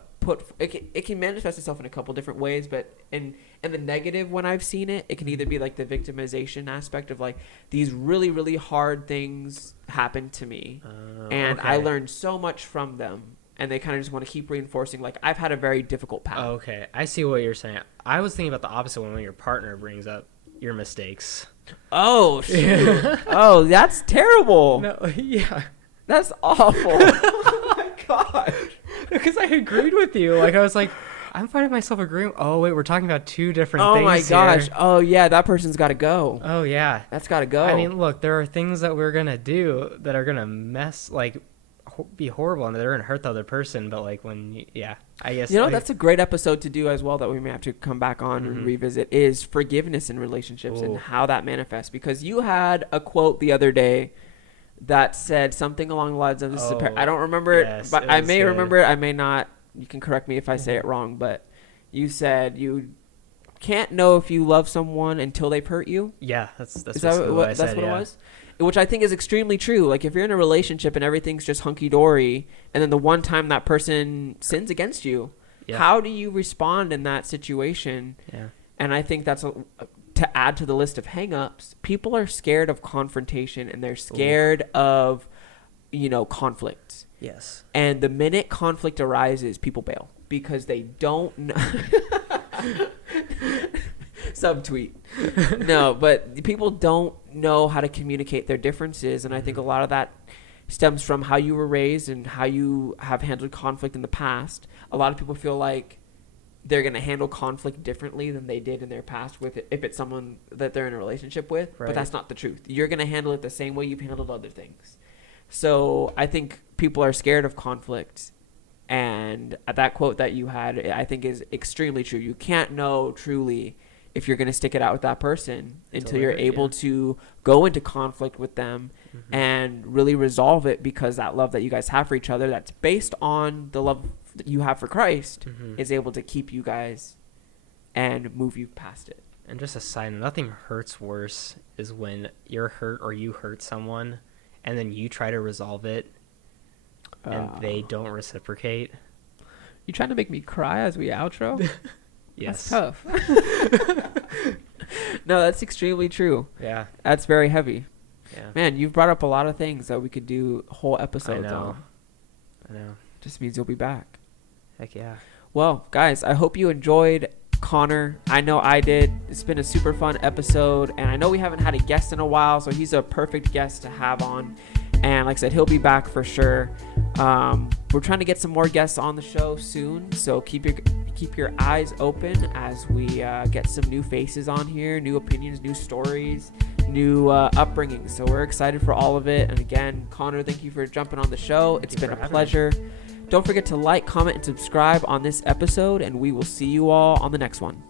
it can manifest itself in a couple different ways, but in the negative, when I've seen it, it can either be the victimization aspect of these really, really hard things happened to me, and I learned so much from them, and they kind of just want to keep reinforcing I've had a very difficult path. Okay, I see what you're saying. I was thinking about the opposite one when your partner brings up your mistakes. Oh shoot! Oh, that's terrible. No, yeah, that's awful. Oh my gosh. Because I agreed with you. I was like, I'm finding myself agreeing. Oh, wait, we're talking about two different things. Oh, my gosh. Here. Oh, yeah, that person's got to go. Oh, yeah. That's got to go. I mean, look, there are things that we're going to do that are going to be horrible, and they're going to hurt the other person. But, I guess. That's a great episode to do as well that we may have to come back on and revisit is forgiveness in relationships and how that manifests. Because you had a quote the other day that said something along the lines of this I don't remember it, but I may remember it. I may not. You can correct me if I say it wrong, but you said you can't know if you love someone until they've hurt you. Yeah, that's what it was. Which I think is extremely true. If you're in a relationship and everything's just hunky dory, and then the one time that person sins against you, how do you respond in that situation? Yeah. And I think that's to add to the list of hang-ups. People are scared of confrontation, and they're scared of, conflict. Yes. And the minute conflict arises, people bail because they don't know. Subtweet. No, but people don't know how to communicate their differences, and I think a lot of that stems from how you were raised and how you have handled conflict in the past. A lot of people feel like they're going to handle conflict differently than they did in their past if it's someone that they're in a relationship with, but that's not the truth. You're going to handle it the same way you've handled other things. So I think people are scared of conflict. And that quote that you had, I think, is extremely true. You can't know truly if you're going to stick it out with that person until you're able to go into conflict with them and really resolve it, because that love that you guys have for each other, that's based on the love that you have for Christ, is able to keep you guys and move you past it. And just a side note, nothing hurts worse is when you're hurt or you hurt someone and then you try to resolve it and they don't reciprocate. You trying to make me cry as we outro? Yes. That's tough. No, that's extremely true. Yeah. That's very heavy. Yeah. Man, you've brought up a lot of things that we could do whole episodes on. I know. Just means you'll be back. Heck yeah. Well, guys, I hope you enjoyed Connor. I know I did. It's been a super fun episode, and I know we haven't had a guest in a while, so he's a perfect guest to have on. And like I said, he'll be back for sure. We're trying to get some more guests on the show soon, so keep your eyes open as we get some new faces on here, new opinions, new stories, new upbringings. So we're excited for all of it. And again, Connor, thank you for jumping on the show. It's been a pleasure. Don't forget to like, comment, and subscribe on this episode, and we will see you all on the next one.